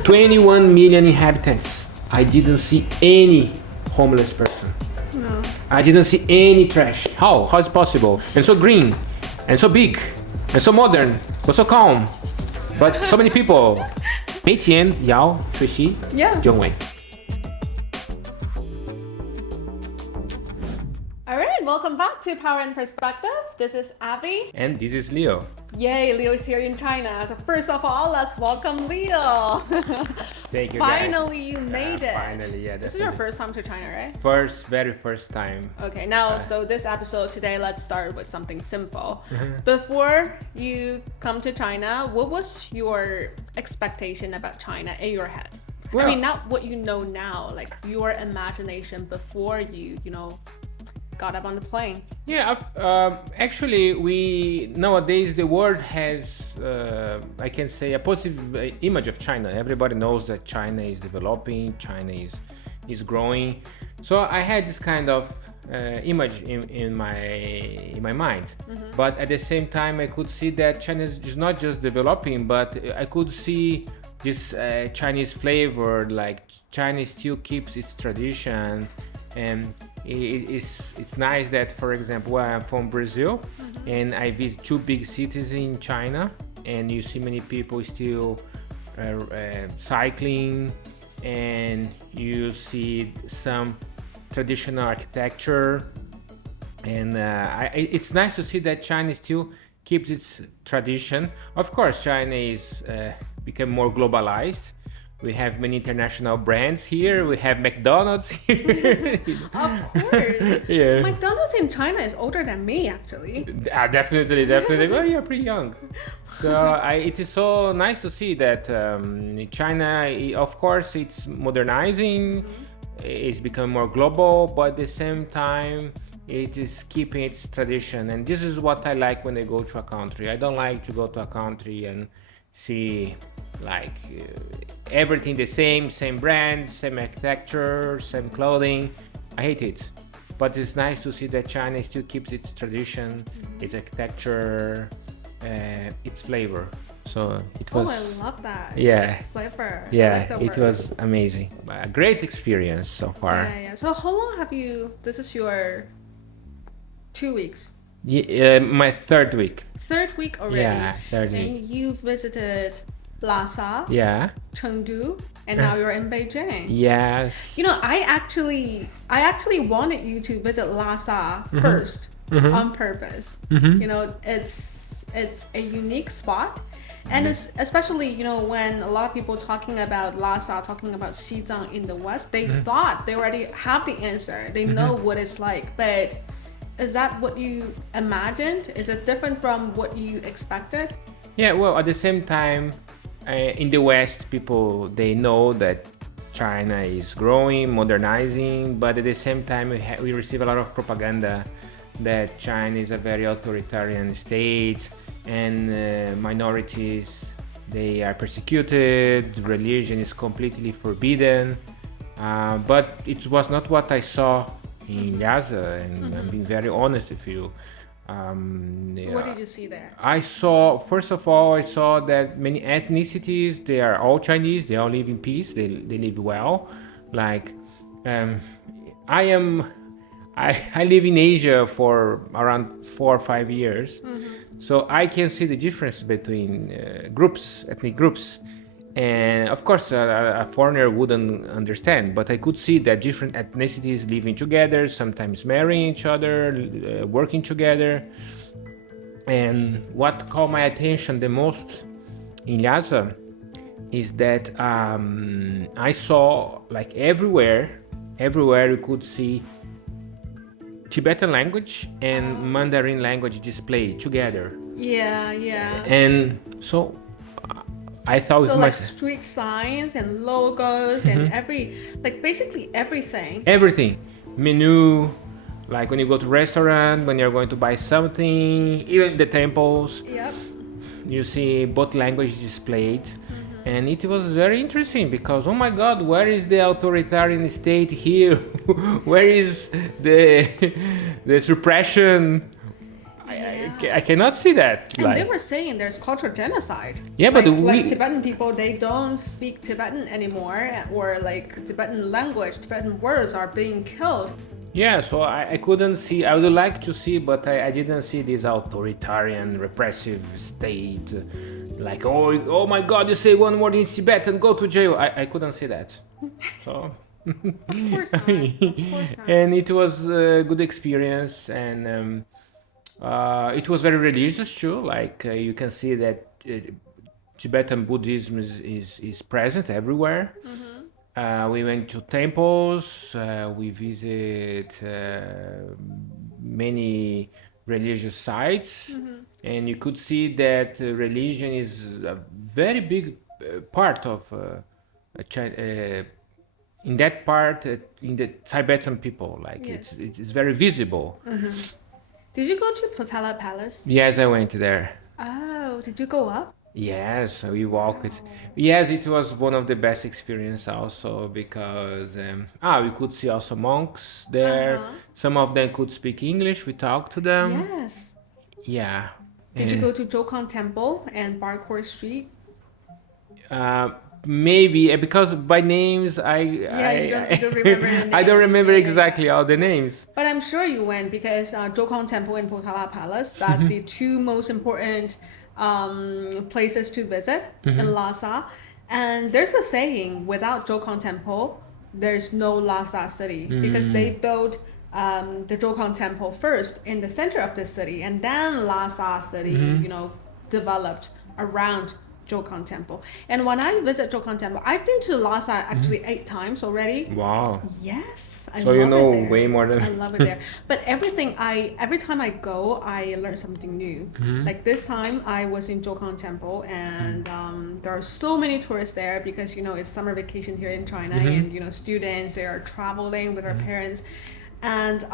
21 million inhabitants. I didn't see any homeless person. No. I didn't see any trash. How? How is it possible? And so green, and so big, and so modern, but so calm. But so many people. 梅田、姚、水溪、 Yeah. 钟伟。 All right, welcome back to Power and Perspective. This is Abby. And this is Leo. Yay, Leo is here in China. First of all, let's welcome Leo. Thank you, guys. Finally, you made it. Finally, yeah. This is your first time to China, right? Very first time. Okay, now, so this episode today, let's start with something simple. Before you come to China, what was your expectation about China in your head? Well, I mean, not what you know now, like your imagination before you got up on the plane. Yeah, actually, we nowadays the world has, I can say, a positive image of China. Everybody knows that China is developing, China is growing. So I had this kind of image in my mind. But at the same time, I could see that China is not just developing, but I could see this Chinese flavor. Like China still keeps its tradition, and it's nice that, for example, I'm from Brazil and I visit two big cities in China, and you see many people still cycling, and you see some traditional architecture, and it's nice to see that China still keeps its tradition. Of course, China is become more globalized. We have many international brands here. We have McDonald's here. Of course. Yeah. McDonald's in China is older than me, actually. Definitely. Well, you're pretty young. So it is so nice to see that China, of course, it's modernizing. It's becoming more global, but at the same time, it is keeping its tradition. And this is what I like when I go to a country. I don't like to go to a country and see like everything the same brand, same architecture, same clothing. I hate it, but it's nice to see that China still keeps its tradition, its architecture, its flavor. So it was. Oh, I love that. Yeah. Flavor. Yeah, I like it the word. was amazing. A great experience so far. Yeah. So how long have you? This is your 2 weeks. My third week. Third week already. Yeah, third week. And you visited Lhasa, Yeah. Chengdu, and now you're in Beijing. Yes. You know, I actually wanted you to visit Lhasa first on purpose. You know, it's a unique spot, and it's especially when a lot of people talking about Lhasa, talking about Xizang in the West, they thought they already have the answer. They know what it's like, but is that what you imagined? Is it different from what you expected? Yeah. Well, at the same time, in the West, people they know that China is growing, modernizing, but at the same time, we receive a lot of propaganda that China is a very authoritarian state, and minorities they are persecuted, religion is completely forbidden. But it was not what I saw in Lhasa, and I'm being very honest with you. What did you see there? First of all, I saw that many ethnicities, they are all Chinese, they all live in peace, they live well. Like, I live in Asia for around 4 or 5 years. So I can see the difference between ethnic groups. And of course, a foreigner wouldn't understand, but I could see that different ethnicities living together, sometimes marrying each other, working together. And what caught my attention the most in Lhasa is that I saw like everywhere you could see Tibetan language and Mandarin language displayed together. Yeah. And so I thought So with like myself, street signs and logos and basically everything. everything, menu, like when you go to restaurant, when you're going to buy something, even the temples, Yep. you see both languages displayed. And it was very interesting because, oh my God, where is the authoritarian state here? Where is the suppression? I cannot see that. And like, they were saying there's cultural genocide. Yeah, like, but like Tibetan people, they don't speak Tibetan anymore, or like Tibetan language, Tibetan words are being killed. yeah, so I couldn't see. I would like to see, but I didn't see this authoritarian, repressive state. Like, oh my God, you say one word in Tibetan, go to jail. I couldn't see that. So. Of course not. Of course not. And it was a good experience, and it was very religious too. Like you can see that Tibetan Buddhism is present everywhere. We went to temples. We visit many religious sites, and you could see that religion is a very big part of in that part in the Tibetan people. Like Yes. it's very visible. Did you go to Potala Palace? Yes, I went there. Oh, did you go up? Yes, we walked. Yes, it was one of the best experience also because we could see also monks there. Some of them could speak English. We talked to them. Yes. Yeah. Did you go to Jokang Temple and Barkhor Street? Maybe because by names you don't remember the I don't name. remember Yeah, exactly all the names. But I'm sure you went because Jokang Temple and Potala Palace, that's the two most important places to visit in Lhasa. And there's a saying, without Jokang Temple, there's no Lhasa city, because they built the Jokang Temple first in the center of the city, and then Lhasa city, developed around Jokang Temple. And when I visit Jokang Temple, I've been to Lhasa actually 8 times already. Wow. Yes, I So love you know it there. way more than I love it there. But every time I go, I learn something new. Like this time, I was in Jokang Temple, and there are so many tourists there because it's summer vacation here in China, and students, they are traveling with their parents, and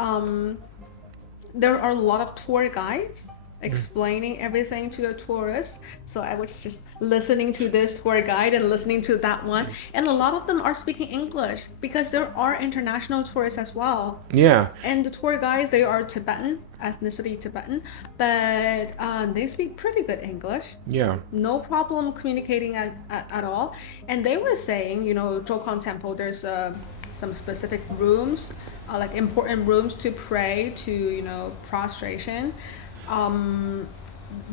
there are a lot of tour guides explaining everything to the tourists. So I was just listening to this tour guide and listening to that one, and a lot of them are speaking English because there are international tourists as well. Yeah. And the tour guides, they are Tibetan, ethnicity Tibetan, but they speak pretty good English. Yeah. No problem communicating at all. And they were saying, Jokang Temple, there's some specific rooms, like important rooms to pray, to prostration.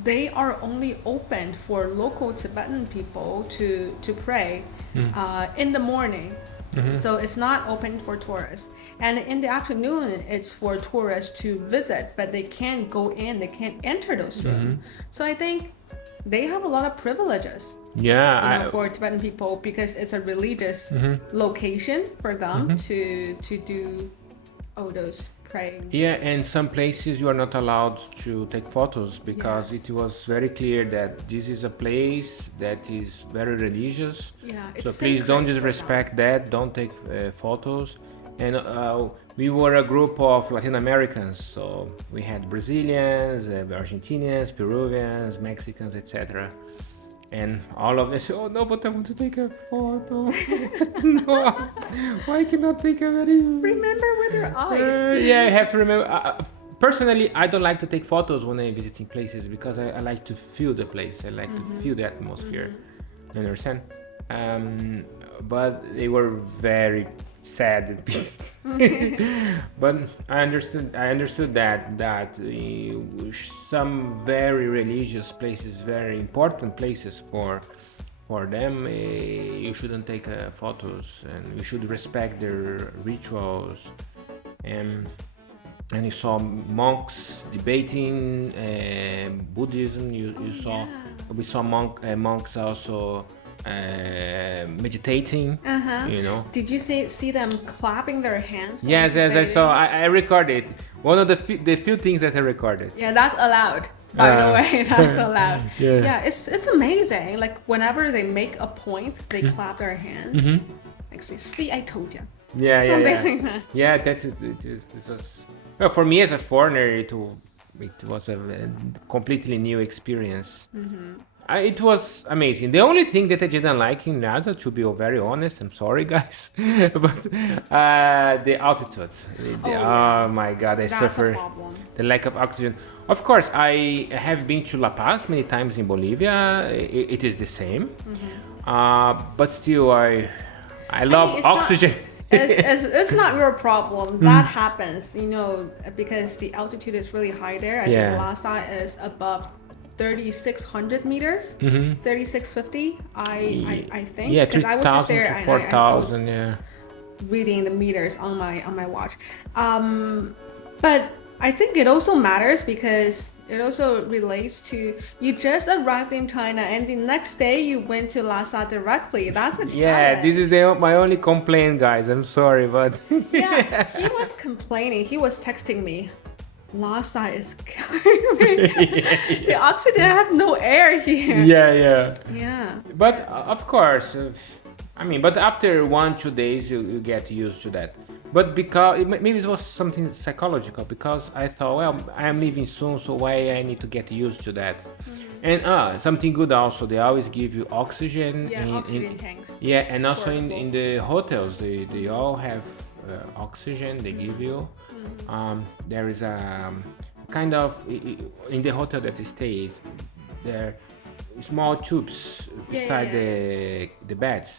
They are only open for local Tibetan people to pray in the morning. So it's not open for tourists. And in the afternoon, it's for tourists to visit, but they can't go in, they can't enter those rooms. So I think they have a lot of privileges for Tibetan people, because it's a religious location for them to do all those praying. Yeah, and some places you are not allowed to take photos because it was very clear that this is a place that is very religious. Yeah, So it's please don't sacred for disrespect that. Don't take photos. And we were a group of Latin Americans, so we had Brazilians, Argentinians, Peruvians, Mexicans, etc. And all of them said, "Oh no, but I want to take a photo." No, why cannot take a very? Remember with your eyes. Yeah, I have to remember. Personally, I don't like to take photos when I'm visiting places because I like to feel the place. I like to feel the atmosphere. You understand? But they were very sad and pissed. But I understood that some very religious places, very important places for them, you shouldn't take photos, and you should respect their rituals. And you saw monks debating Buddhism. We saw monks also meditating. Did you see them clapping their hands? Yes, I saw. I recorded one of the few things that I recorded. Yeah, that's allowed. By the way, that's allowed. Yeah. It's amazing. Like whenever they make a point, they clap their hands. Like see, I told you. Yeah. Like that. Yeah, that's it. Well, for me as a foreigner, it was a completely new experience. It was amazing. The only thing that I didn't like in Lhasa, to be very honest, I'm sorry, guys, but the altitude. Oh, yeah. Oh my God, I That's a suffer problem. the lack of oxygen. Of course, I have been to La Paz many times in Bolivia. It is the same, but still, I love it's oxygen. it's not your problem. That happens, because the altitude is really high there. I Yeah. think Lhasa is above 3,600 meters, 3,650. I think. Yeah, Because I was just 3,000 there to and I 4,000. was Yeah. reading the meters on my watch. But I think it also matters because it also relates to you just arrived in China and the next day you went to Lhasa directly. That's a challenge. Yeah, this is my only complaint, guys. I'm sorry, but Yeah, he was complaining. He was texting me. Lhasa is killing me. The oxygen, I have no air here. yeah. Yeah. But of course, but after 1-2 days, you get used to that. But because maybe it was something psychological, because I thought, well, I am leaving soon, so why I need to get used to that? And something good also, they always give you oxygen. Yeah, oxygen tanks. Yeah, and also in Portable. the hotels, they all have oxygen. They give you. There is a kind of in the hotel that we stayed. There small tubes beside the beds,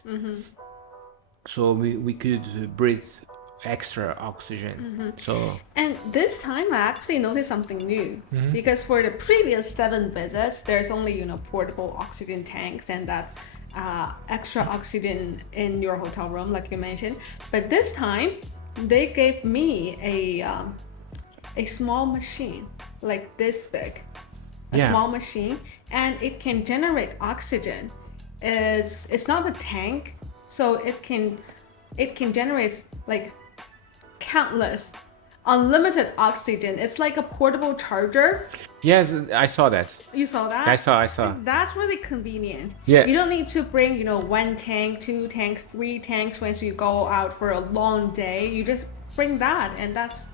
so we could breathe extra oxygen. So And this time I actually noticed something new because for the previous 7 visits, there's only portable oxygen tanks and that extra oxygen in your hotel room, like you mentioned. But this time, they gave me a small machine like this big, a Yeah. small machine, and it can generate oxygen. It's not a tank, so it can generate like countless unlimited oxygen. It's like a portable charger. yes, I saw that. You saw that? I saw. That's really convenient. Yeah. You don't need to bring, 1 tank, 2 tanks, 3 tanks once you go out for a long day. You just bring that, and that's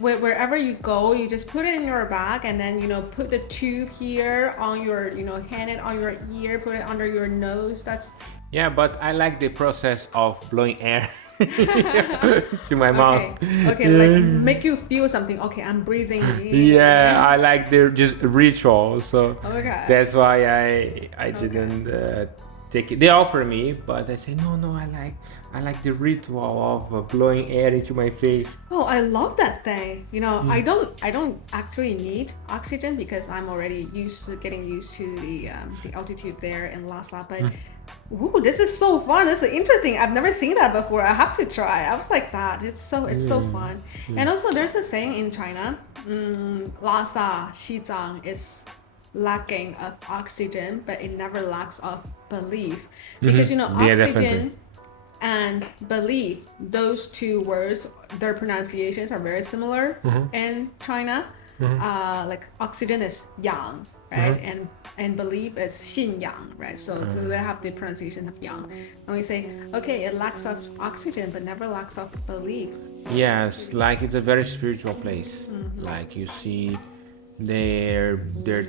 wherever you go, you just put it in your bag and then, put the tube here on your, hand it on your ear, put it under your nose. That's Yeah, but I like the process of blowing air to my mouth. okay, like make you feel something. Okay, I'm breathing in. Yeah, I like the just ritual, so Okay. that's why I didn't take it. They offer me, but I say no. I like the ritual of blowing air into my face. Oh, I love that thing. I don't actually need oxygen because I'm already getting used to the altitude there in Lhasa. But ooh, this is so fun. This is interesting. I've never seen that before. I have to try. I was like that. It's so fun. And also, there's a saying in China, Lhasa, Xizang is lacking of oxygen, but it never lacks of belief because Yeah, oxygen. definitely. And belief, those 2 words, their pronunciations are very similar in China. Like oxygen is yang, right? And belief is xin yang, right? So they have the pronunciation of yang. And we say, okay, it lacks of oxygen, but never lacks of belief. Yes, like it's a very spiritual place. Like you see their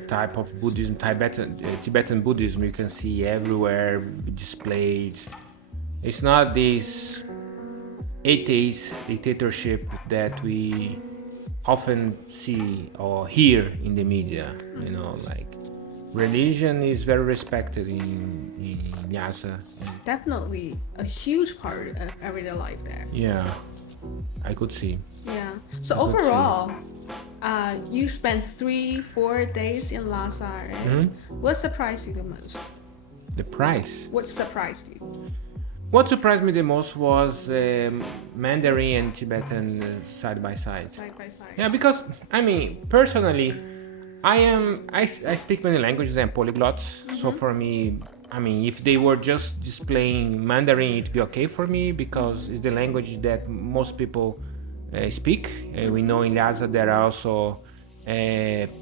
type of Buddhism, Tibetan Buddhism, you can see everywhere displayed. It's not this atheist dictatorship that we often see or hear in the media. Like religion is very respected in Lhasa. Definitely a huge part of everyday life there. Yeah, I could see. Yeah. So overall, you spent 3-4 days in Lhasa, right? What surprised you the most? The price. What surprised you? What surprised me the most was Mandarin and Tibetan side by side. Side by side. Yeah, because personally, I speak many languages and polyglots. So for me, if they were just displaying Mandarin, it'd be okay for me because it's the language that most people speak. We know in Lhasa there are also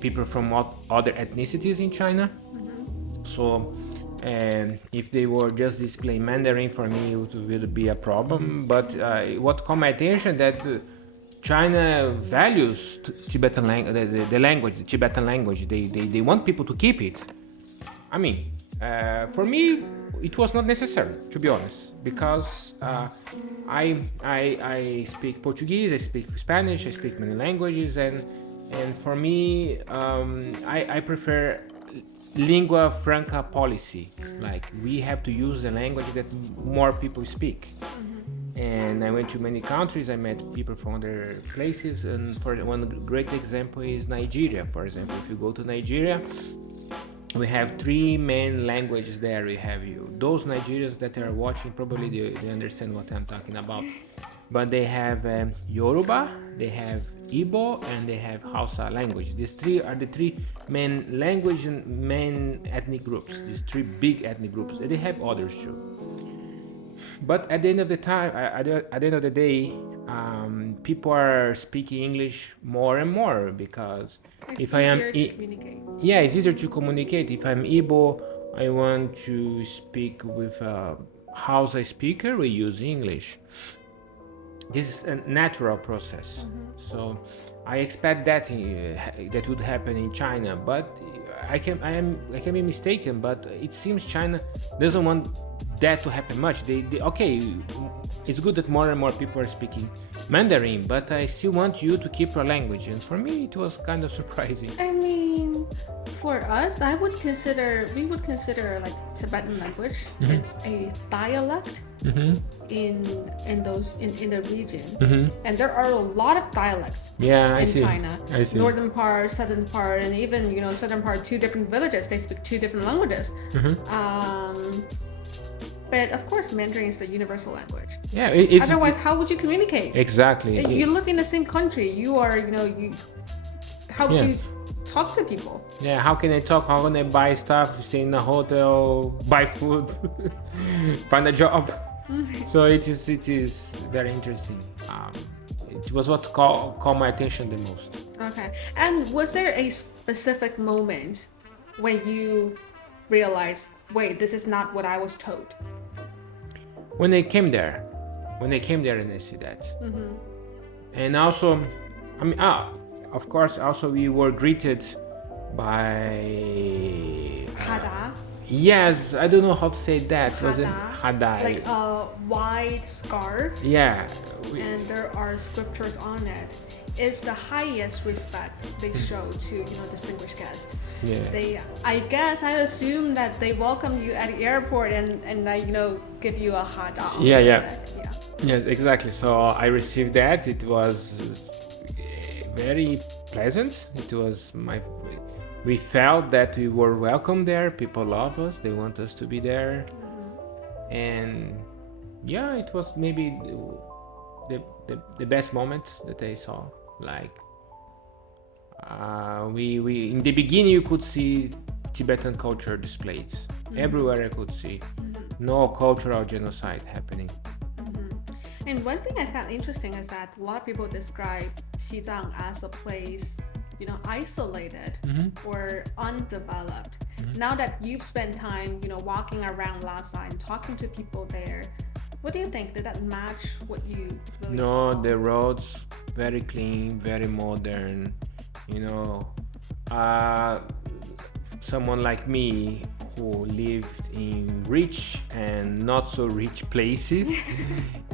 people from other ethnicities in China. So if they were just displaying Mandarin, for me it would be a problem. But what caught my attention that China values Tibetan language, the Tibetan language. They want people to keep it. For me, it was not necessary, to be honest, because I speak Portuguese, I speak Spanish, I speak many languages, and for me, I prefer lingua franca policy. Like, we have to use the language that more people speak. And I went to many countries. I met people from other places, and for one great example is Nigeria. For example, if you go to Nigeria, we have three main languages there. We have those Nigerians that are watching, probably they understand what I'm talking about. But they have Yoruba, they have Igbo, and they have Hausa language. These three are the three main language and main ethnic groups. These three big ethnic groups. They have others too. But at the end of the time, at the end of the day, people are speaking English more and more, because It's if I am, easier to communicate. yeah, it's easier to communicate. If I'm Igbo, I want to speak with a Hausa speaker, we use English. This is a natural process. So I expect that that would happen in China, but I can be mistaken. But it seems China doesn't want that to happen much. They okay, it's good that more and more people are speaking Mandarin, but I still want you to keep your language. And for me, it was kind of surprising. I mean, for us, we would consider like Tibetan language. It's a dialect in the region, and there are a lot of dialects in China. I see. Northern part, southern part, and even southern part. Two different villages. They speak two different languages. But of course, Mandarin is the universal language. Yeah, otherwise, how would you communicate? Exactly. You live in the same country. You are, how would you talk to people? Yeah, how can I talk? How can I buy stuff, stay in a hotel, buy food, find a job? So it is very interesting. It was what caught my attention the most. Okay. And was there a specific moment when you realized, wait, this is not what I was told? When I came there and I see that. And also, of course, also we were greeted by Hada. Yes, I don't know how to say that. Was it Hada? Like a white scarf. Yeah. And there are scriptures on it. It's the highest respect they show to distinguished guests. Yeah. I assume that they welcome you at the airport and give you a hot dog. Yeah. Yeah. Yes, exactly. So I received that. It was very pleasant. We felt that we were welcome there. People love us. They want us to be there. And yeah, it was maybe the best moment that I saw. Like we in the beginning you could see Tibetan culture displayed everywhere. I could see no cultural genocide happening. And one thing I found interesting is that a lot of people describe Xizang as a place isolated or undeveloped. Now that you've spent time walking around Lhasa and talking to people there, what do you think? Did that match what you really saw? No, the roads very clean, very modern. Someone like me who lived in rich and not so rich places,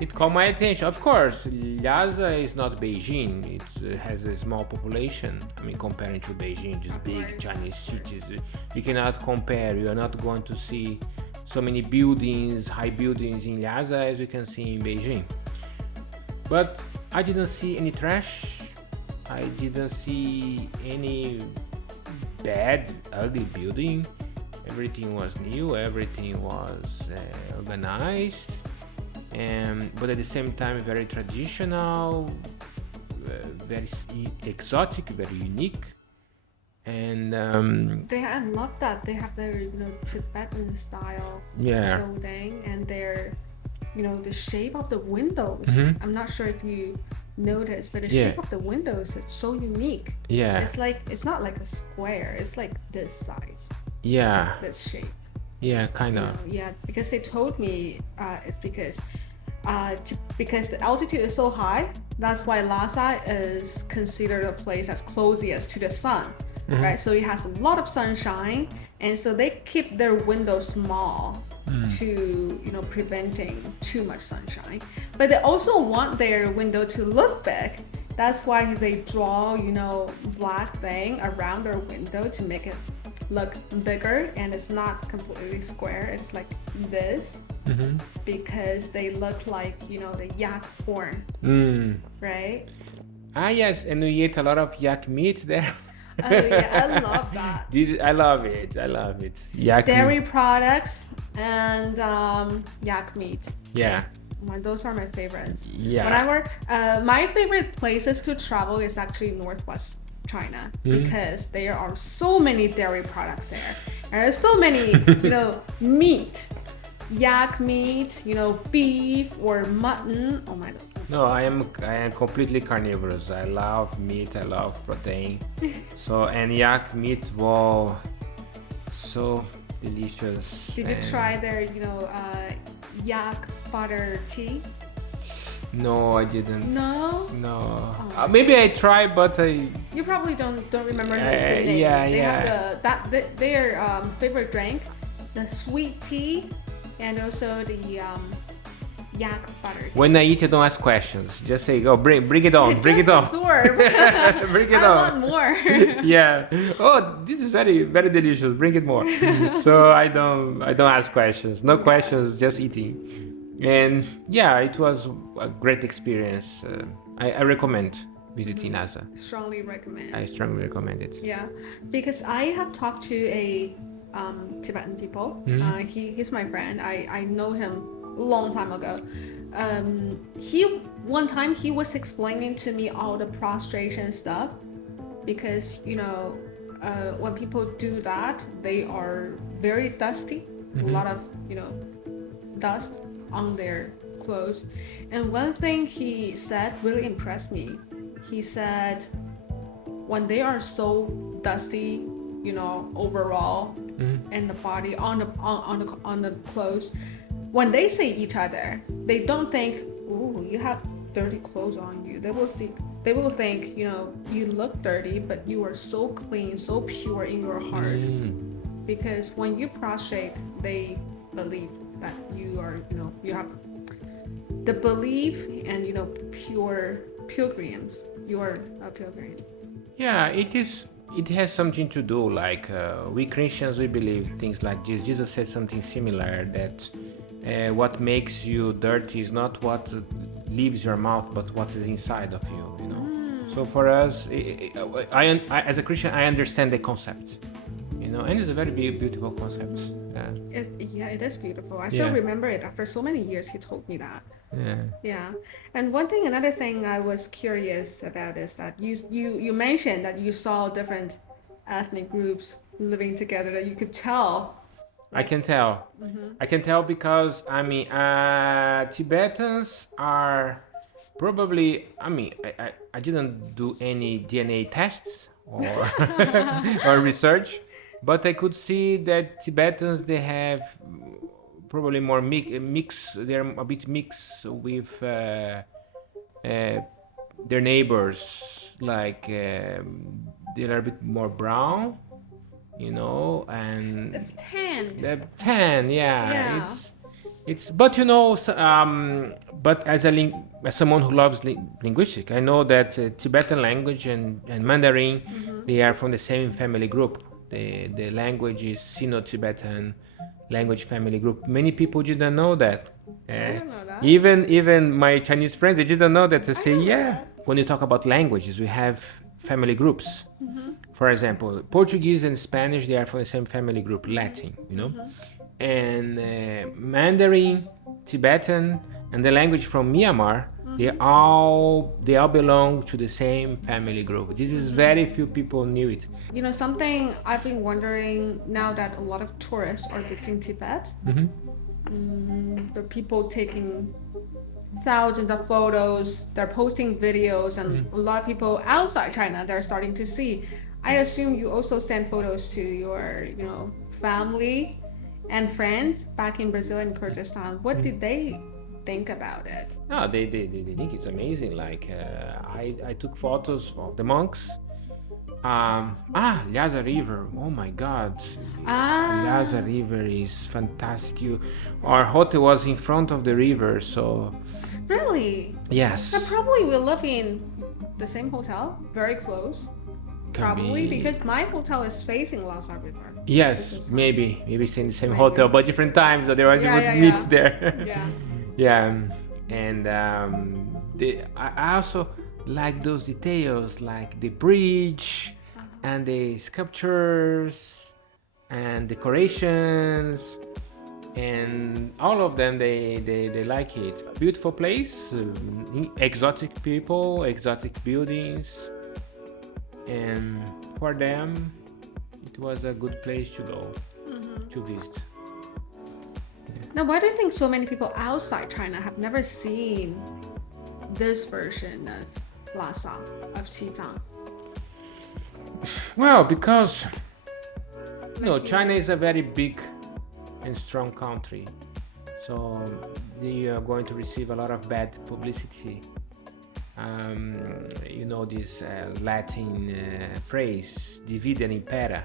it caught my attention. Of course, Lhasa is not Beijing. It has a small population. Comparing to Beijing, these big Chinese cities, you cannot compare. You are not going to see so many buildings, high buildings in Lhasa as you can see in Beijing. But I didn't see any trash. I didn't see any bad, ugly building. Everything was new. Everything was organized, but at the same time very traditional, very exotic, very unique. And I love that they have their Tibetan style building, and their the shape of the windows. I'm not sure if you noticed, but the shape of the windows is so unique. It's not like a square. It's like this size. This shape. Kind of. Because they told me it's because the altitude is so high. That's why Lhasa is considered a place that's closest to the sun. Right, so it has a lot of sunshine, and so they keep their windows small to preventing too much sunshine. But they also want their window to look big. That's why they draw black thing around their window to make it look bigger, and it's not completely square. It's like this because they look like the yak horn, right? Ah, yes, and we ate a lot of yak meat there. Oh yeah, I love that. I love it. Yak Dairy meat. products and yak meat. Yeah. Those are my favorites. Yeah. My favorite places to travel is actually Northwest China because there are so many dairy products there. And there's so many, meat, yak meat, beef or mutton. Oh my God. No, I am completely carnivorous. I love meat. I love protein. And yak meat, wow, so delicious. Did you try their, yak butter tea? No, I didn't. No? No. Oh. Maybe I tried, but You probably don't remember the name. Yeah, they yeah. have their favorite drink, the sweet tea, and also the yak butter tea. When I eat, I don't ask questions. Just say, "Go, bring it on, bring it on." Absorb. Bring it I on. want more. Yeah. Oh, this is very, very delicious. Bring it more. So I don't ask questions. No questions, just eating. And yeah, it was a great experience. I recommend visiting Lhasa. Strongly recommend. I strongly recommend it. Yeah, because I have talked to a Tibetan people. He's my friend. I know him a long time ago. One time he was explaining to me all the prostration stuff because when people do that, they are very dusty. A lot of dust on their clothes. And one thing he said really impressed me. He said when they are so dusty, overall, and the body on the clothes, when they see each other, they don't think, "Ooh, you have dirty clothes on you." They will think, you look dirty, but you are so clean, so pure in your heart. Because when you prostrate, they believe that you are, you have the belief and pure pilgrims. You are a pilgrim. Yeah, it is. It has something to do, like we Christians, we believe things like this. Jesus said something similar, that what makes you dirty is not what leaves your mouth, but what is inside of you. So for us, I as a Christian, I understand the concept. And it's a very beautiful concept. It is beautiful. I still remember it after so many years. He told me that. Yeah. And another thing I was curious about is that you mentioned that you saw different ethnic groups living together, that you could tell. I can tell. I can tell because Tibetans are probably. I didn't do any DNA tests or or research, but I could see that Tibetans, they have probably more mix. They're a bit mixed with their neighbors. Like they're a bit more brown, and It's tanned. they're tan. Yeah. It's but but as someone who loves linguistics, I know that Tibetan language and Mandarin, they are from the same family group. The language is Sino-Tibetan language family group. Many people didn't know that. I didn't know that. Even my Chinese friends, they didn't know that. They say, when you talk about languages, we have family groups. For example, Portuguese and Spanish, they are from the same family group, Latin, and Mandarin, Tibetan, and the language from Myanmar, they all belong to the same family group. This is very few people knew it. Something I've been wondering now that a lot of tourists are visiting Tibet. The people taking thousands of photos, they're posting videos, and a lot of people outside China, they're starting to see. I assume you also send photos to your, family and friends back in Brazil and Kyrgyzstan. What did they think about it? No, they think it's amazing. Like I took photos of the monks, Lhasa River. Oh my God. Ah, Lhasa River is fantastic. Our hotel was in front of the river, so really? yes, Then probably we live in the same hotel, very close. can Probably be. because my hotel is facing Lhasa River. Yes, maybe it's in the same Maybe. hotel, but different times. Otherwise, you Yeah, would yeah, meet yeah. there. Yeah. Yeah, and I also like those details, like the bridge and the sculptures and decorations, and all of them they like it. Beautiful place, exotic people, exotic buildings, and for them it was a good place to go to visit. Now, why do you think so many people outside China have never seen this version of Lhasa, of Xizang? Well, because Like, China is a very big and strong country, so they are going to receive a lot of bad publicity. This Latin phrase, divide and impera.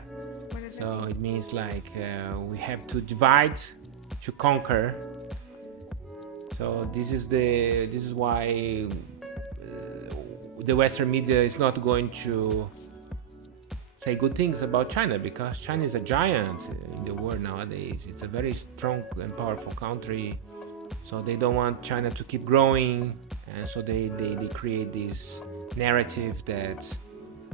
What is it? So it means like we have to divide to conquer. So this is why the Western media is not going to say good things about China, because China is a giant in the world nowadays. It's a very strong and powerful country, so they don't want China to keep growing, and so they create this narrative that,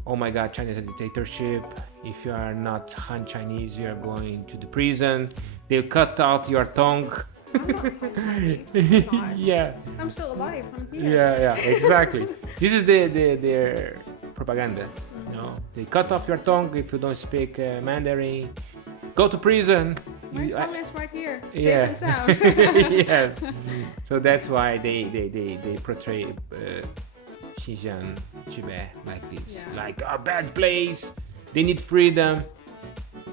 oh my God, China is a dictatorship. If you are not Han Chinese, you are going to the prison. They'll cut out your tongue. I'm not Chinese. I'm not. Yeah, I'm still alive. I'm here. yeah, exactly. This is their propaganda. They cut off your tongue if you don't speak Mandarin. Go to prison. My tongue is right here. Safe Yeah. and sound. Yes. So that's why they portray Xinjiang, Tibet like this, Yeah. like a bad place. They need freedom,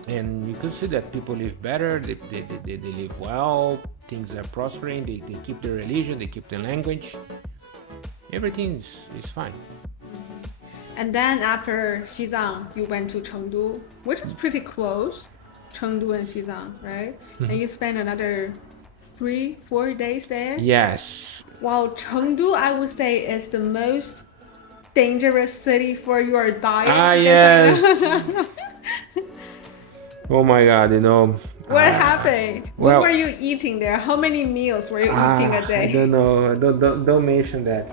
and you can see that people live better. They live well. Things are prospering. They keep their religion. They keep their language. Everything is fine. And then after Xizang, you went to Chengdu, which is pretty close. Chengdu and Xizang, right? And you spent another 3-4 days there. Yes. While Chengdu, I would say, is the most dangerous city for your diet. Yes. Oh my God, What happened? well- What were you eating there? How many meals were you eating a day? I don't know. Don't mention that.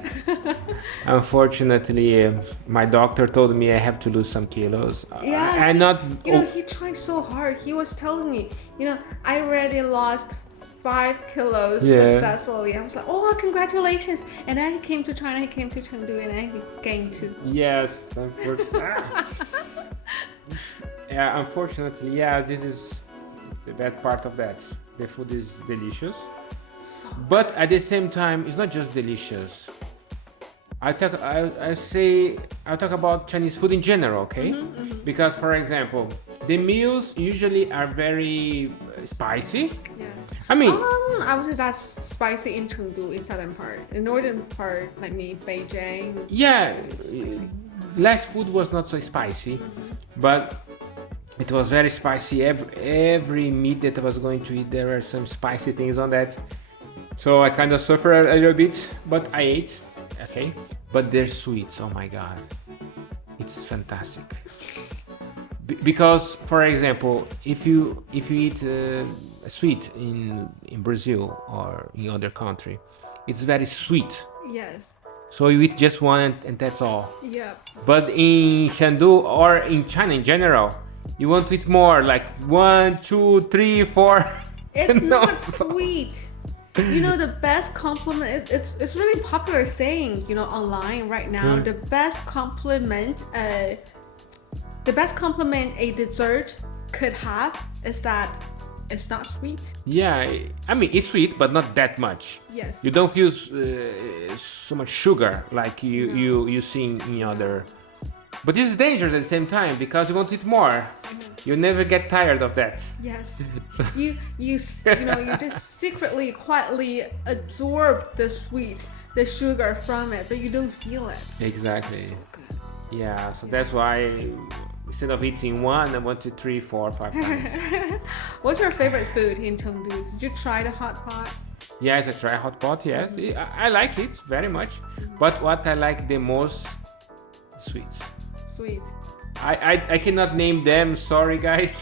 Unfortunately, my doctor told me I have to lose some kilos. Yeah, I'm not. He tried so hard. He was telling me, I already lost 5 kilos Yeah. successfully. I was like, oh, congratulations. And then he came to China, he came to Chengdu, and then he gained 2. Yes, unfortunately. Yeah, unfortunately, yeah. This is the bad part of that. The food is delicious, but at the same time, it's not just delicious. I'll talk about Chinese food in general, okay? Because, for example, the meals usually are very spicy. Yeah. I mean, I would say that's spicy in Chengdu, in southern part. The northern part, like Beijing. yeah, Spicy. last food was not so spicy, but it was very spicy. Every meat that I was going to eat, there were some spicy things on that. So I kind of suffered a little bit, but I ate. Okay, but they're sweets. Oh my God, it's fantastic. Because, for example, if you eat a sweet in Brazil or in other country, it's very sweet. Yes. So you eat just one and that's all. Yep. But in Chengdu or in China in general, you want to eat more, like 1, 2, 3, 4. It's No. not sweet. The best compliment, it's really popular saying, online right now, the best compliment a dessert could have is that it's not sweet. Yeah, I mean, it's sweet, but not that much. Yes. You don't feel so much sugar like you see in other. But this is dangerous at the same time because you want to eat more. You never get tired of that. Yes. So- You just secretly, quietly absorb the sugar from it, but you don't feel it. Exactly. So good. Yeah, so that's why instead of eating one, I went to 3, 4, 5 times. What's your favorite food in Chengdu? Did you try the hot pot? Yes, I try hot pot. Yes, I like it very much. But what I like the most, sweets. Sweet. I cannot name them. Sorry, guys.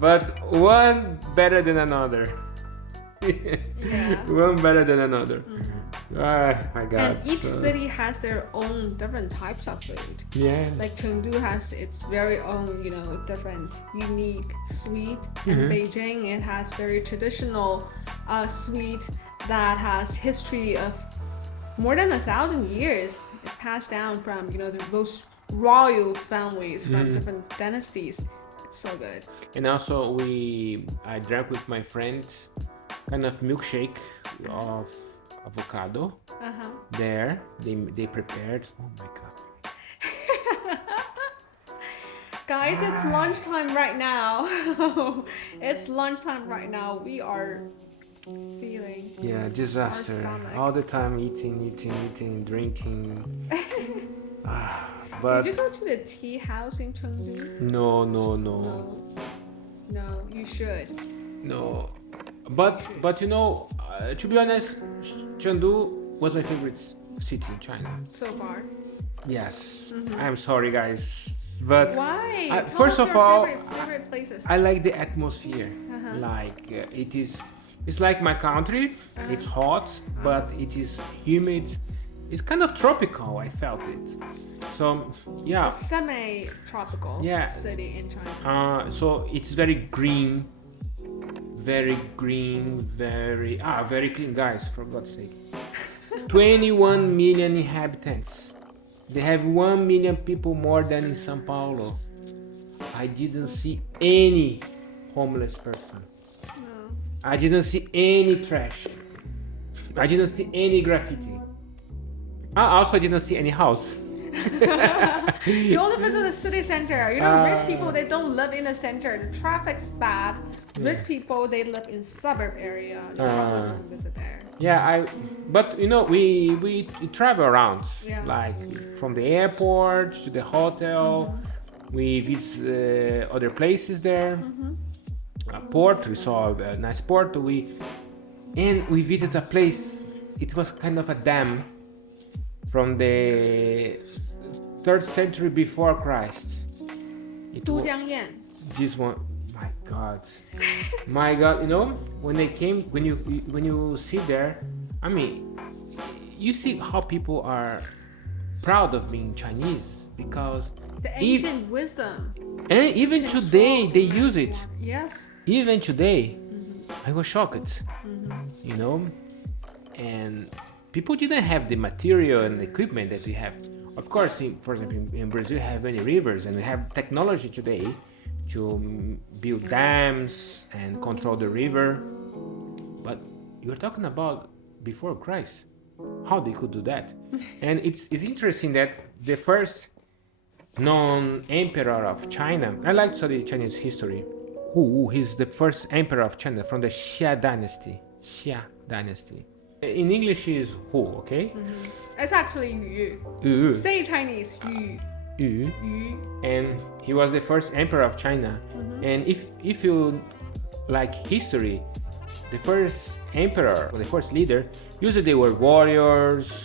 But one better than another. Yeah. One better than another. Ah, my God. And each city has their own different types of food. Yeah. Like Chengdu has its very own, different, unique sweet. And Beijing, it has very traditional sweet that has history of more than 1,000 years. It passed down from, those royal families from different dynasties. It's so good. And also I drank with my friend kind of milkshake of avocado. There they prepared. Oh my God. Guys, it's lunchtime right now. It's lunchtime right now. We are feeling Yeah, disaster. stomach. All the time eating, drinking. But Did you go to the tea house in Chengdu? no. No, you should. No, but to be honest, Chengdu was my favorite city in China. So far. Yes, I'm sorry, guys, but Why? Tell first us of your all, favorite places. I like the atmosphere. Like it's like my country. It's hot, but it is humid. It's kind of tropical. I felt it. So yeah. Semi-tropical Yeah. city in China. So it's very green, very clean, guys. For God's sake, 21 million inhabitants. They have 1 million people more than in São Paulo. I didn't see any homeless person. No. I didn't see any trash. I didn't see any graffiti. I also didn't see any house. You only visit the city center. Rich people, they don't live in the center. The traffic's bad. Rich people, they live in suburb area. They probably don't visit there. Yeah, but we travel around, Yeah. like from the airport to the hotel. We visit other places there. Port, we saw a nice port. We visited a place. It was kind of a dam from the 3rd century before Christ. Dujiangyan. This one, my God, when you see there, I mean, you see how people are proud of being Chinese because The ancient wisdom. and even today they use it. Yes. Even today, I was shocked, and people didn't have the material and equipment that we have. Of course, for example, in Brazil, we have many rivers and we have technology today to build dams and control the river. But you're talking about before Christ, how they could do that. And it's interesting that the first known emperor of China, I like to study Chinese history, he's the first emperor of China from the Xia dynasty. In English is Hu, okay? It's actually Yu. Yu. Say Chinese, Yu. Yu. Yu. And he was the first emperor of China. And if you like history, the first emperor or the first leader, usually they were warriors,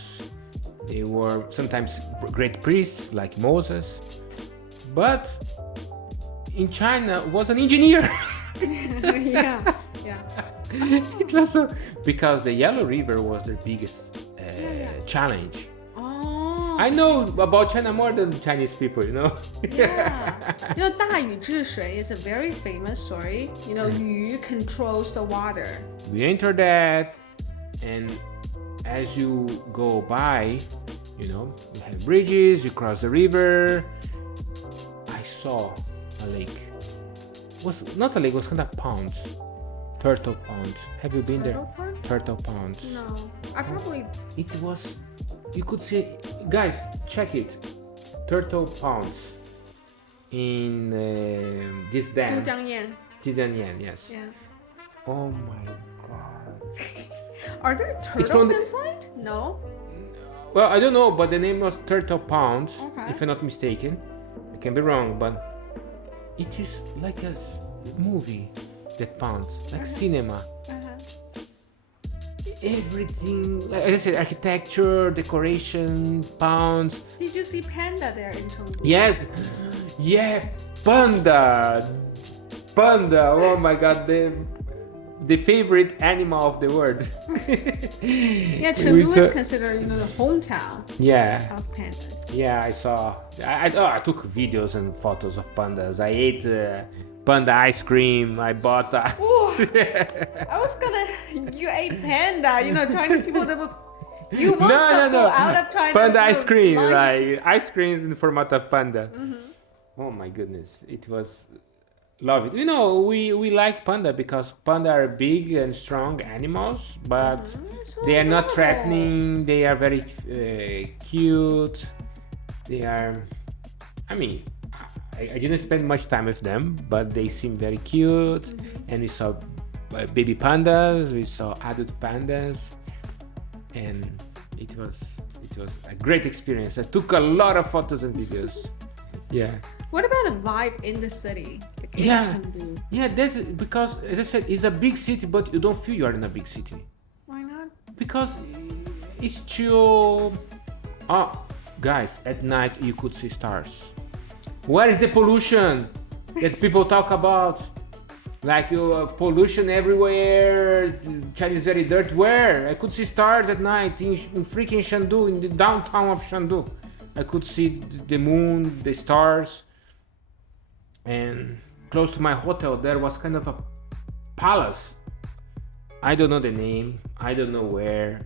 they were sometimes great priests like Moses, but in China was an engineer. Yeah. It was because the Yellow River was their biggest challenge. Oh. I know about China more than Chinese people, Yeah. 大禹治水 is a very famous story. Yu controls the water. We enter that, and as you go by, you have bridges, you cross the river. I saw a lake. It was not a lake, it was kind of pond. Turtle Pond. Have you been there? Turtle Pond. No. I probably... It was... You could see... Guys, check it. Turtle Pond. In this dam. Dujiangyan, yes. Yeah. Oh my God. Are there turtles inside? No. well, I don't know, but the name was Turtle Pounds, Okay. if I'm not mistaken. I can be wrong, but it is like a movie, that Pounds, like cinema. Everything, like I said, architecture, decoration, Pounds. Did you see panda there in Chengdu? Yes, yeah, panda. Oh my God, the favorite animal of the world. Yeah, We Chengdu saw- is considered, the hometown Yeah, of pandas. yeah, I saw. I took videos and photos of pandas. I ate panda ice cream. I bought. Ooh, I was gonna. You ate panda. Chinese people they would. You won't go out of China. Panda with ice cream, life. like ice creams in the format of panda. Oh my goodness, it was love it. We like panda because panda are big and strong animals, but So they are not adorable. threatening. They are very cute. They are. I mean, I didn't spend much time with them, but they seem very cute. And we saw baby pandas. We saw adult pandas, and it was a great experience. I took a lot of photos and videos. Yeah. What about a vibe in the city? Like in Yeah. Chengdu? Yeah, that's because, as I said, it's a big city, but you don't feel you are in a big city Why not? because it's chill. Oh, guys, at night you could see stars. Where is the pollution that people talk about? Like pollution everywhere, China is very dirty. Where? I could see stars at night in freaking Chengdu, in the downtown of Chengdu. I could see the moon, the stars, and close to my hotel there was kind of a palace. I don't know the name, I don't know where.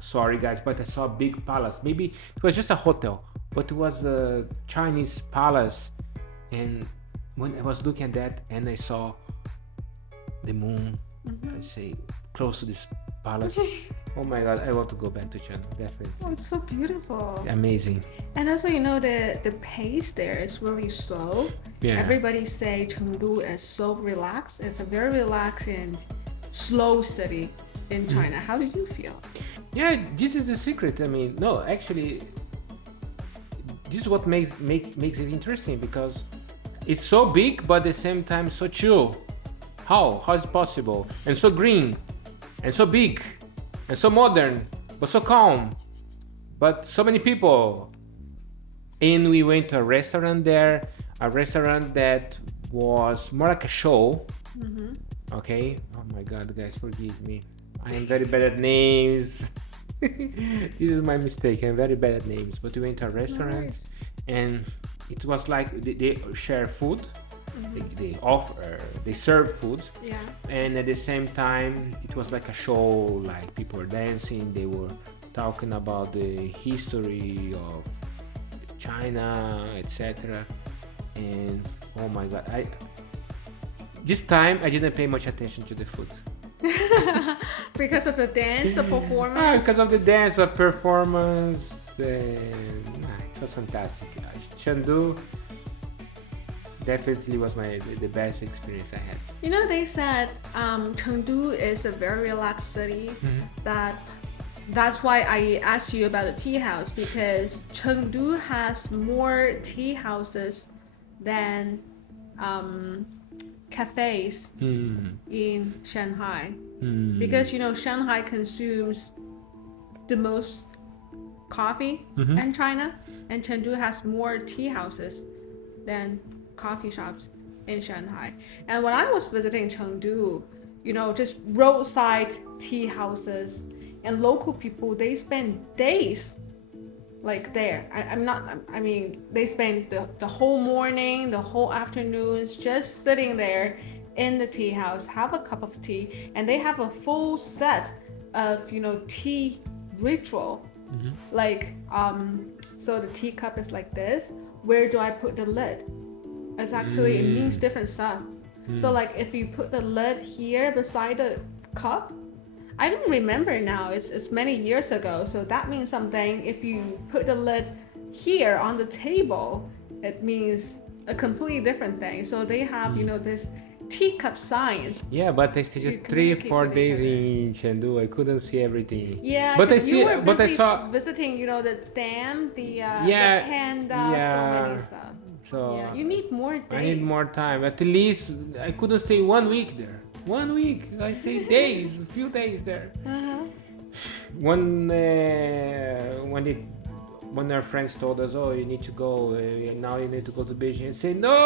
Sorry guys, but I saw a big palace. Maybe it was just a hotel, but it was a Chinese palace. And when I was looking at that and I saw the moon, I say close to this palace. Oh my God, I want to go back to China, definitely. Oh, it's so beautiful. Amazing. And also, the pace there is really slow. Yeah. Everybody say Chengdu is so relaxed. It's a very relaxed and slow city in China. How do you feel? Yeah, this is the secret. I mean, no, actually, this is what makes it interesting because it's so big, but at the same time so chill. How is it possible? And so green, and so big, and so modern, but so calm, but so many people. And we went to a restaurant there, a restaurant that was more like a show. Okay. Oh my God, guys, forgive me. I am very bad at names. This is my mistake. I'm very bad at names. But we went to a restaurant, Nice. and it was like they share food. They offer, they serve food, Yeah. and at the same time, it was like a show. Like people were dancing. They were talking about the history of China, etc. And oh my God, this time I didn't pay much attention to the food. Because of the dance, the performance. Because of the dance, the performance, it was fantastic. Chengdu definitely was the best experience I had. They said Chengdu is a very relaxed city. That's why I asked you about a tea house, because Chengdu has more tea houses than cafes in Shanghai. Because Shanghai consumes the most coffee in China, and Chengdu has more tea houses than coffee shops in Shanghai. And when I was visiting Chengdu, just roadside tea houses, and local people, they spend days like there. They spend the whole morning, the whole afternoons just sitting there in the tea house, have a cup of tea, and they have a full set of tea ritual. Like so the teacup is like this. Where do I put the lid? It's actually it means different stuff. So like if you put the lid here beside the cup, I don't remember now, it's many years ago, so that means something. If you put the lid here on the table, it means a completely different thing. So they have this teacup size. Yeah, but I stayed To just 3 communicate 4 with each days other. in Chengdu. I couldn't see everything. Yeah, but I because see. you were But I busy saw. visiting, the dam, the Yeah, panda, so many yeah. stuff. So Yeah, you need more days. I need more time. At least I couldn't stay 1 week there. 1 week. I stayed days, a few days there. Uh-huh. When our friends told us, "Oh, you need to go. Now you need to go to Beijing," and say, "No,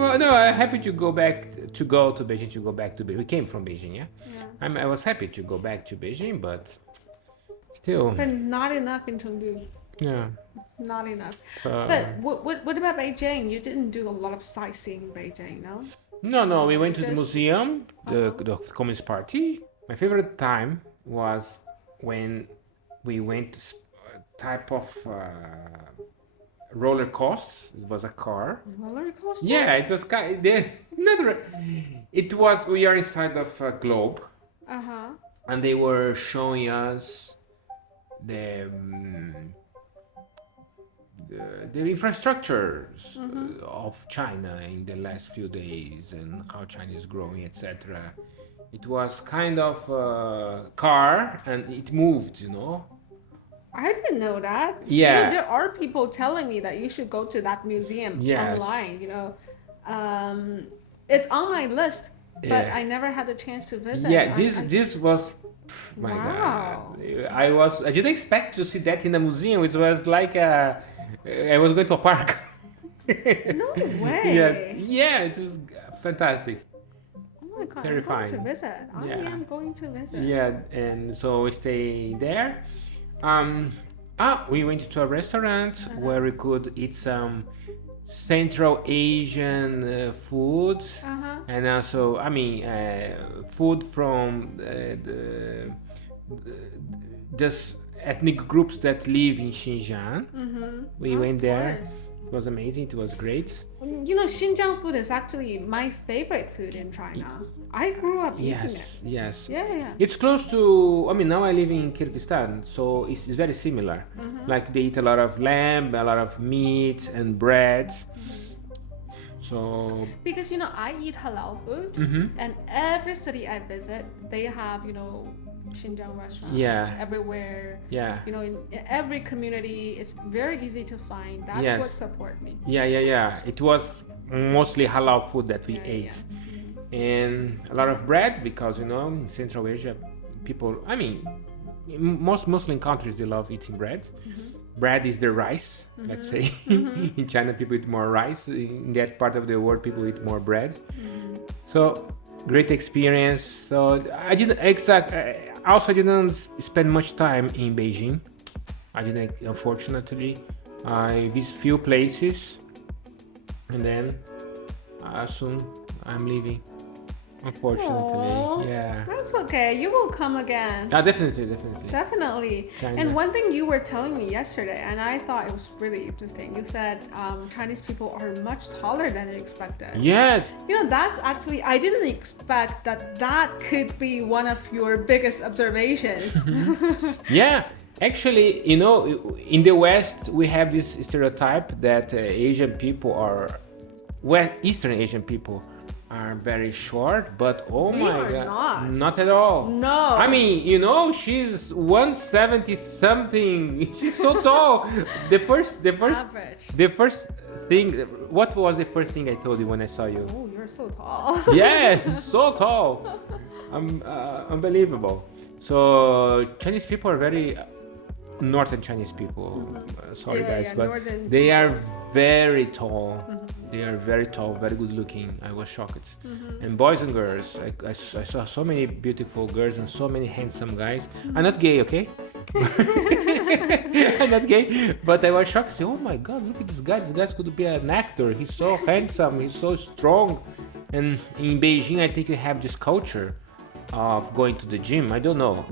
well, no. I'm happy to go back to Beijing. To go back to Beijing. We came from Beijing, yeah. Yeah. I was happy to go back to Beijing, but still, But not enough in Chengdu. yeah. Not enough. So But what about Beijing? You didn't do a lot of sightseeing in Beijing, no? no. We went to the Just- museum, Uh-huh. the Communist Party. My favorite time was when we went to type of roller coaster. It was a car. Roller coaster? Yeah, it was kind. It was. We are inside of a globe, Uh-huh. and they were showing us the the infrastructures of China in the last few days and how China is growing, etc. It was kind of a car and it moved, I didn't know that. Yeah. There are people telling me that you should go to that museum Yes. online, It's on my list, but Yeah. I never had the chance to visit. Yeah, I- this was my Wow. God. I didn't expect to see that in a museum. It was like I was going to a park. No way. Yeah, it was fantastic. Oh my god, Terrifying. I'm going to visit. Yeah. I am going to visit. Yeah, and so we stay there. We went to a restaurant where we could eat some Central Asian food, and also, food from the ethnic groups that live in Xinjiang. We Of went there. course. It was amazing. It was great. Xinjiang food is actually my favorite food in China. I grew up eating it. Yes. Yeah. It's close to. Now I live in Kyrgyzstan, so it's very similar. Like they eat a lot of lamb, a lot of meat and bread. So. Because I eat halal food, and every city I visit, they have Xinjiang restaurants. Yeah. Everywhere. Yeah. In every community, it's very easy to find. That's Yes. what support me. Yeah. It was mostly halal food that we ate, and a lot of bread because in Central Asia, people. In most Muslim countries they love eating bread. Bread is the rice, let's say. In China, people eat more rice. In that part of the world, people eat more bread. So great experience. So I didn't didn't spend much time in Beijing. I didn't, unfortunately. I visit few places, and then soon I'm leaving. Unfortunately, Aw, yeah. That's okay. You will come again. Definitely. Definitely. China. And one thing you were telling me yesterday, and I thought it was really interesting. You said Chinese people are much taller than you expected. Yes. That's actually, I didn't expect that could be one of your biggest observations. Yeah. Actually, in the West, we have this stereotype that Asian people Eastern Asian people are very short, but oh We my are god, not. at all. No. She's 170 something. She's so tall. The first Average. the first thing. What was the first thing I told you when I saw you? Oh, you're so tall. Yeah, so tall. Unbelievable. So Chinese people are very Northern Chinese people. Sorry guys, but northern. they are very tall. They are very tall, very good looking. I was shocked. And boys and girls, I saw so many beautiful girls and so many handsome guys. I'm not gay, okay? I'm not gay, but I was shocked. Say, oh my God, look at this guy. This guy could be an actor. He's so handsome. He's so strong. And in Beijing, I think we have this culture of going to the gym. I don't know,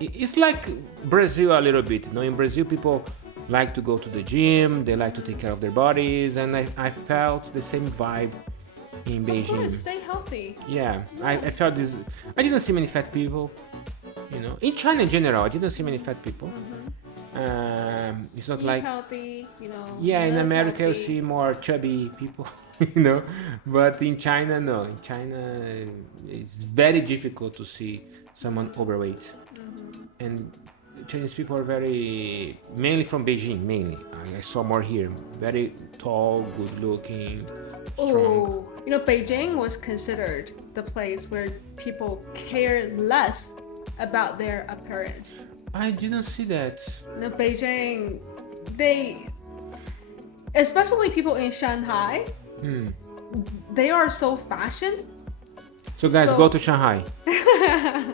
it's like Brazil a little bit. In Brazil, people like to go to the gym. They like to take care of their bodies, and I felt the same vibe in Beijing. Of course, stay healthy. Yeah, I felt this. I didn't see many fat people. In China in general, I didn't see many fat people. It's not Eat like, healthy, you know. yeah, in Live America you healthy. see more chubby people, you know, but in China, no. In China, it's very difficult to see someone overweight. And Chinese people are very, mainly from Beijing, mainly. I saw more here. Very tall, good looking, strong. Oh, you know, Beijing was considered the place where people care less about their appearance. I didn't see that. You know, Beijing, they, especially people in Shanghai, they are so fashion. So guys, So- go to Shanghai.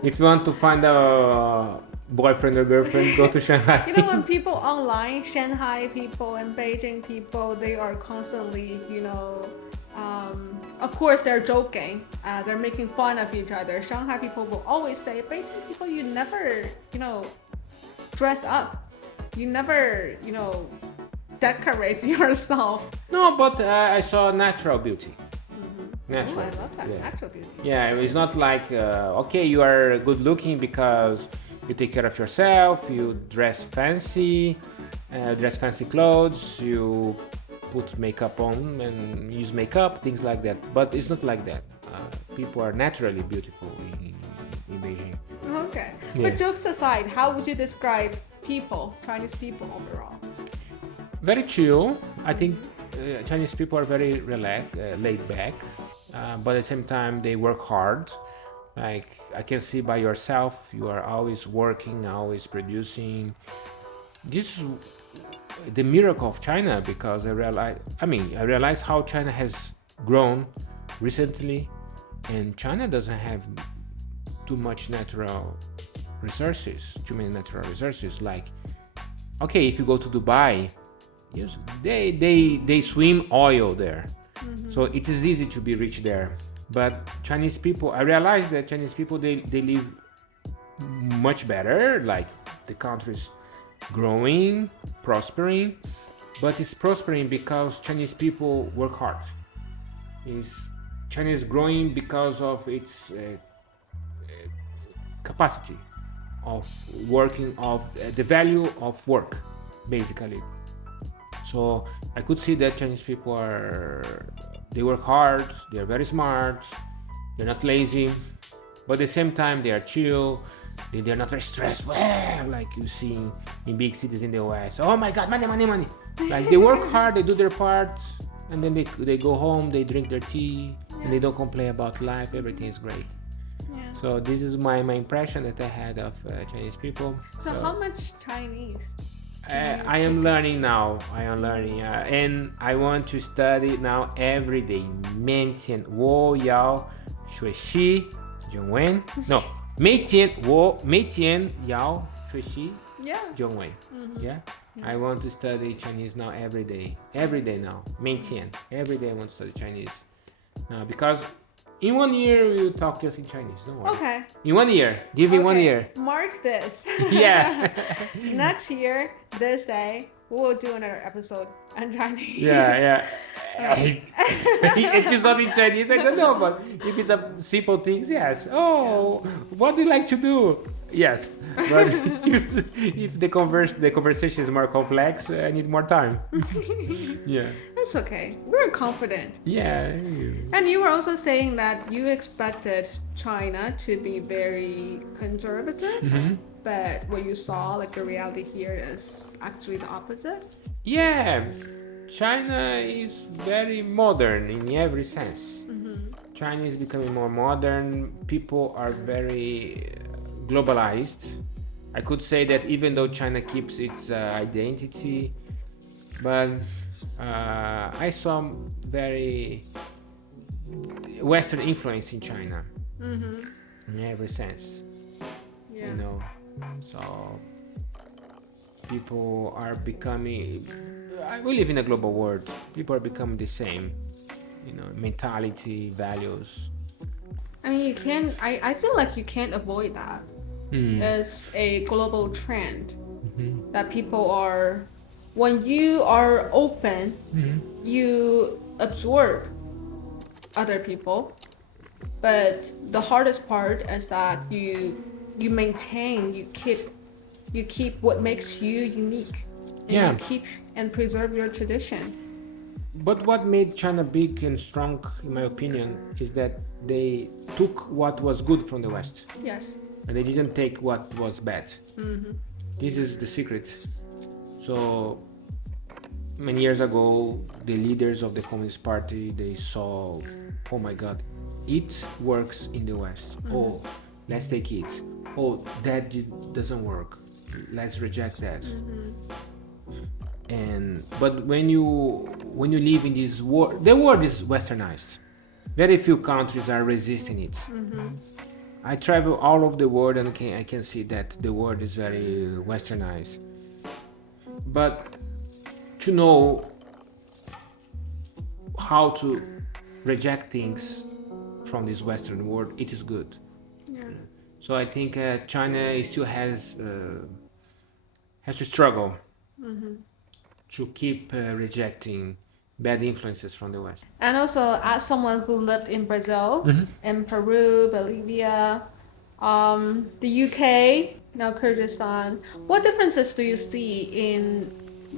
If you want to find a boyfriend or girlfriend, go to Shanghai. You know, when people online, Shanghai people and Beijing people, they are constantly, you know, of course they're joking, they're making fun of each other. Shanghai people will always say, Beijing people, you never, you know, dress up. You never, you know, decorate yourself. No, but I saw natural beauty. Oh, Natural. I love that, Yeah. natural beauty. Yeah, it's not like, okay, you are good looking because you take care of yourself, you dress fancy clothes, you put makeup on and use makeup, things like that. But it's not like that. People are naturally beautiful in Beijing. Okay. Yeah. But jokes aside, how would you describe people, Chinese people overall? Very chill. I think Chinese people are very laid back, but at the same time they work hard. Like I can see by yourself, you are always working, always producing. This is the miracle of China because I realize how China has grown recently, and China doesn't have too many natural resources. Like, okay, if you go to Dubai, yes, they swim oil there, so it is easy to be rich there. But Chinese people, I realize that Chinese people they live much better. Like the country's growing, prospering, but it's prospering because Chinese people work hard. China is growing because of its capacity of working, of the value of work, basically. So I could see that Chinese people they work hard, they are very smart, they're not lazy, but at the same time they are chill, they're not very stressed, like you see in big cities in the West. Oh my God, money, money, money. Like they work hard, they do their part, and then they go home, they drink their tea, and they don't complain about life, everything is great. Yeah. So this is my impression that I had of Chinese people. So how much Chinese? I am learning now. And I want to study now every day. 每天我要学习中文。No, 每天要学习 Yeah. 中文。Yeah, I want to study Chinese now every day. Every day now. 每天 every day I want to study Chinese. Because in 1 year we will talk just in Chinese. Don't worry. Okay. In 1 year, give me 1 Okay. year. Mark this. Yeah. Next year, this day, we will do another episode on Chinese. Yeah. If it's not in Chinese, I don't know. But if it's a simple things, yes. Oh, what do you like to do? Yes. But if the conversation is more complex, I need more time. Yeah. That's okay. We're confident. Yeah. And you were also saying that you expected China to be very conservative, but what you saw, like the reality here, is actually the opposite. Yeah. China is very modern in every sense. China is becoming more modern. People are very globalized. I could say that even though China keeps its identity, but I saw very Western influence in China in every sense. Yeah. You know, so people are becoming. We live in a global world. People are becoming the same. You know, mentality, values. I mean, you can't. I feel like you can't avoid that. It's a global trend that people are. When you are open, you absorb other people. But the hardest part is that you maintain, you keep you keep what makes you unique, and Yeah. you keep and preserve your tradition. But what made China big and strong, in my opinion, is that they took what was good from the West Yes. and they didn't take what was bad. This is the secret. So many years ago, the leaders of the Communist Party, they saw, oh my God, it works in the West. Oh, let's take it. Oh, that doesn't work. Let's reject that. But when you live in this world, the world is westernized. Very few countries are resisting it. I travel all over the world and I can see that the world is very westernized. But to know how to reject things from this Western world, it is good. Yeah. So I think China still has to struggle to keep rejecting bad influences from the West. And also, as someone who lived in Brazil, in Peru, Bolivia, the UK, now Kyrgyzstan, what differences do you see in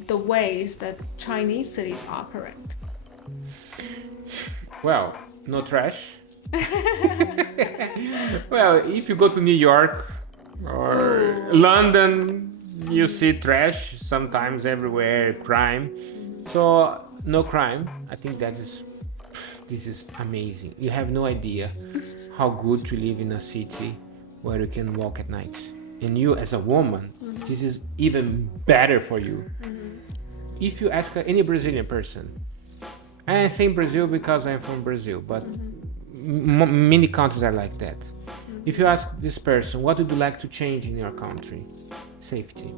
the ways that Chinese cities operate? Well, no trash. Well, if you go to New York or London, you see trash sometimes everywhere, crime. So no crime. I think this is amazing. You have no idea how good to live in a city where you can walk at night. And you as a woman, this is even better for you. If you ask any Brazilian person, I say Brazil because I'm from Brazil, but many countries are like that. If you ask this person, what would you like to change in your country? Safety.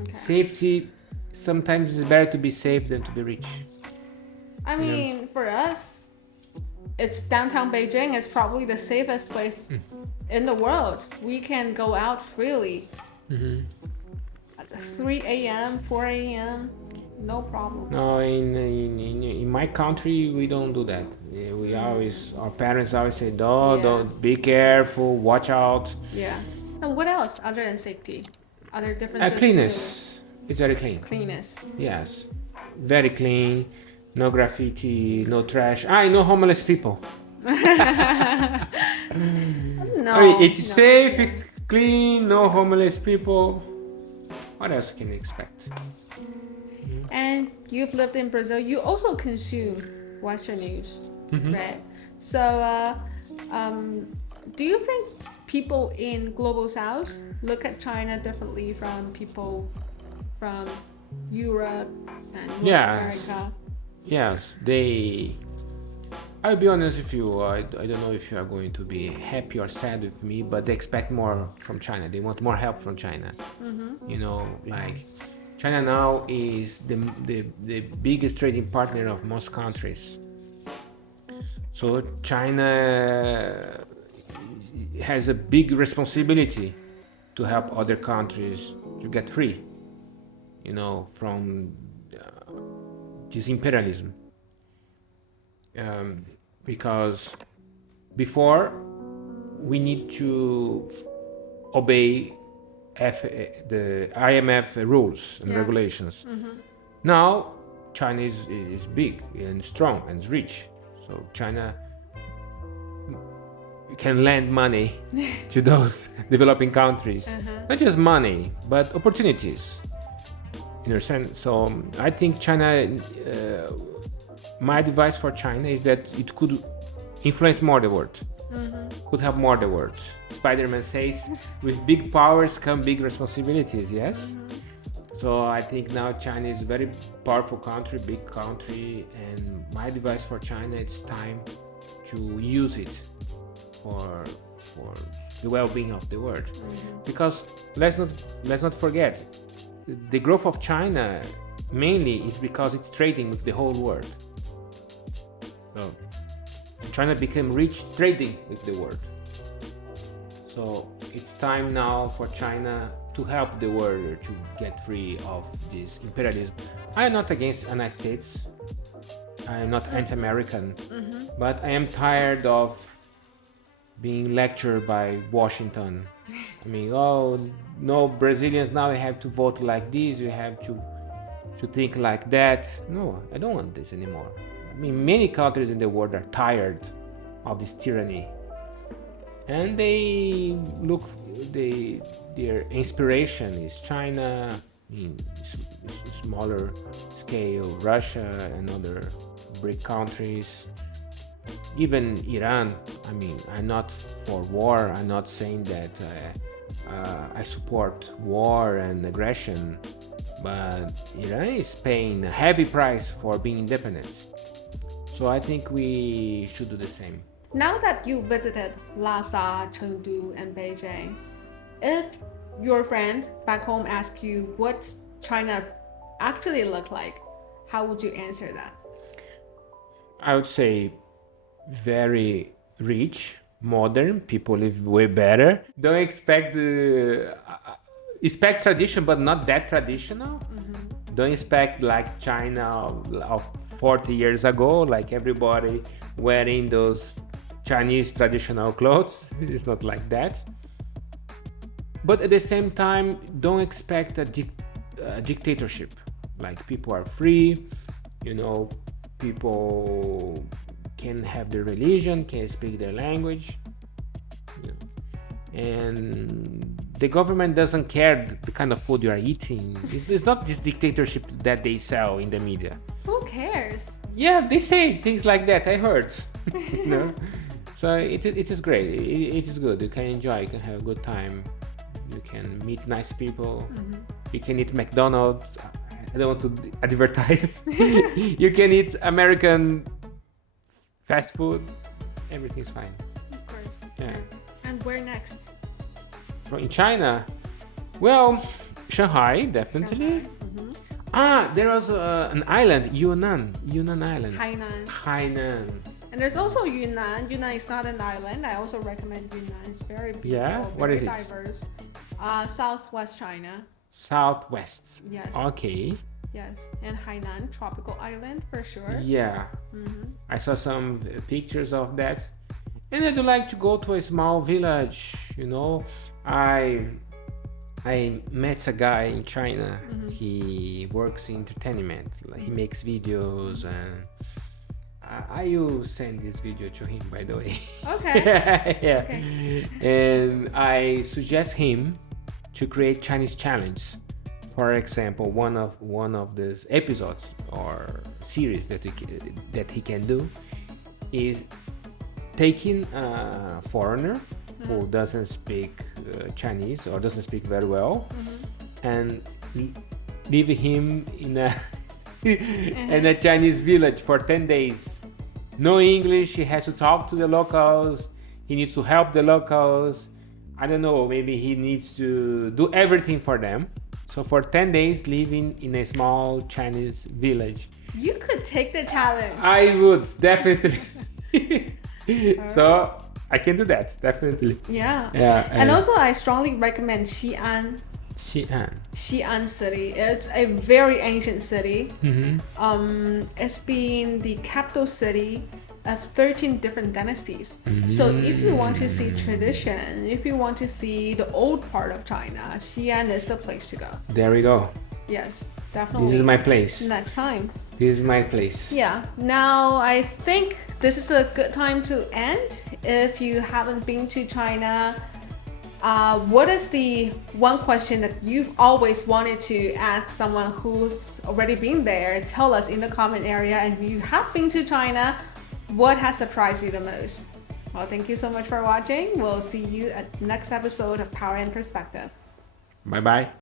Okay. Safety, sometimes it's better to be safe than to be rich. I mean, for us, it's downtown Beijing is probably the safest place in the world. We can go out freely. At 3 a.m., 4 a.m., no problem. No, in my country, we don't do that. Our parents always say, don't, be careful, watch out. Yeah. And what else other than safety? Other differences? Cleanness. It's very clean. Cleanness. Yes. Very clean. No graffiti, no trash. No homeless people. No. It's safe, it's clean, no homeless people. What else can you expect? And you've lived in Brazil. You also consume Western news, right? So, do you think people in Global South look at China differently from people from Europe and North America? Yes, I'll be honest with you, I don't know if you are going to be happy or sad with me, but they expect more from China. They want more help from China. You know, like China now is the biggest trading partner of most countries. So China has a big responsibility to help other countries to get free, you know, from this imperialism. Because before we need to obey the IMF rules and regulations. Now China is big and strong and rich, so China can lend money to those developing countries. Not just money, but opportunities. You understand? So I think China, my advice for China is that it could influence more the world, could help more the world. Spider-Man says, with big powers come big responsibilities, yes? So I think now China is a very powerful country, big country, and my advice for China, it's time to use it for the well-being of the world. Because let's not forget, the growth of China mainly is because it's trading with the whole world. So China became rich trading with the world. So it's time now for China to help the world to get free of this imperialism. I am not against the United States. I am not anti-American, but I am tired of being lectured by Washington. I mean, oh no, Brazilians now have to vote like this. You have to think like that. No, I don't want this anymore. I mean, many countries in the world are tired of this tyranny, and they look. Their inspiration is China, in smaller scale, Russia and other BRIC countries, even Iran. I mean, I'm not for war. I'm not saying that I support war and aggression, but Iran is paying a heavy price for being independent. So I think we should do the same. Now that you visited Lhasa, Chengdu, and Beijing, if your friend back home asks you what China actually look like, how would you answer that? I would say very rich, modern. People live way better. Don't expect expect tradition, but not that traditional. Don't expect like China of 40 years ago, like everybody wearing those Chinese traditional clothes. It's not like that. But at the same time, don't expect a dictatorship. Like people are free, people can have their religion, can speak their language, and the government doesn't care the kind of food you are eating. It's not this dictatorship that they sell in the media. Who cares? Yeah, they say things like that. I heard. So it is great. It is good. You can enjoy. You can have a good time. You can meet nice people. You can eat McDonald's. I don't want to advertise. You can eat American fast food. Everything's fine. Of course. Yeah. And where next? So in China, well, Shanghai definitely. Shanghai. There was an island, Yunnan Island. Hainan. And there's also Yunnan. Yunnan is not an island. I also recommend Yunnan. It's very beautiful. Yeah, what is it? Very diverse. Southwest China. Southwest. Yes. Okay. Yes, and Hainan, tropical island for sure. Yeah. I saw some pictures of that, and I'd like to go to a small village. I met a guy in China. He works in entertainment. Like he makes videos, and I will send this video to him, by the way. Okay. Yeah. Okay. And I suggest him to create Chinese challenge. For example, one of these episodes or series that he can do is taking a foreigner who doesn't speak Chinese or doesn't speak very well, and leave him in a Chinese village for 10 days. No English. He has to talk to the locals. He needs to help the locals. I don't know. Maybe he needs to do everything for them. So for 10 days, living in a small Chinese village. You could take the challenge. I would, definitely. So I can do that, definitely. Yeah. Yeah. And also, I strongly recommend Xi'an. Xi'an city. It's a very ancient city. It's been the capital city of 13 different dynasties. So if you want to see tradition, if you want to see the old part of China, Xi'an is the place to go. There we go. Yes, definitely. This is my place. Next time. This is my place. Yeah. Now I think this is a good time to end. If you haven't been to China, what is the one question that you've always wanted to ask someone who's already been there? Tell us in the comment area. And if you have been to China, what has surprised you the most? Well, thank you so much for watching. We'll see you at the next episode of Power and Perspective. Bye-bye.